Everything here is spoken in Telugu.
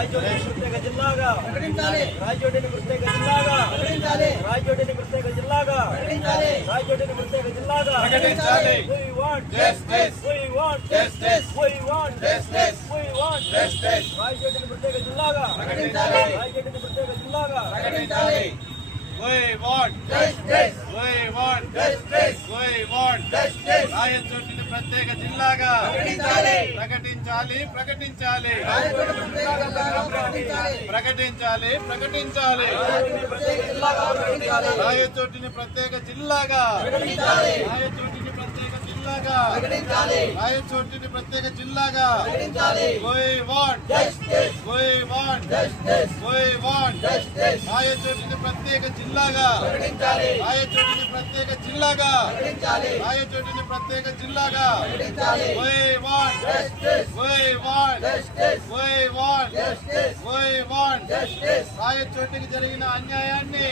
రాయచోటిని ప్రత్యేక జిల్లాగా ప్రకటించాలి రాయచోటిని ప్రత్యేక జిల్లాగా ప్రకటించాలి రాయచోటిని ప్రత్యేక జిల్లాగా ప్రకటించాలి రాయచోటిని ప్రత్యేక జిల్లాగా ప్రకటించాలి. We want Justice. We want Justice. We want Justice. We want Justice. రాయచోటిని ప్రత్యేక జిల్లాగా ప్రకటించాలి. రాయచోటిని ప్రత్యేక జిల్లాగా ప్రకటించాలి We want justice We want justice We want justice రాయచోటిని ప్రత్యేక జిల్లాగా ప్రకటించాలి ప్రకటించాలి ప్రకటించాలి. రాయచోటి ప్రకటించాలి. ప్రకటించాలి. రాయచోటి రాయచోటిని ప్రత్యేక జిల్లాగా. ప్రత్యేక జిల్లాగా. రాయచోటిని ప్రత్యేక జిల్లాగా. రాయచోటిని ప్రత్యేక జిల్లాగా. రాయచోటిని ప్రత్యేక జిల్లాగా. రాయచోటిని ప్రత్యేక జిల్లాగా. రాయచోటికి జరిగిన అన్యాయాన్ని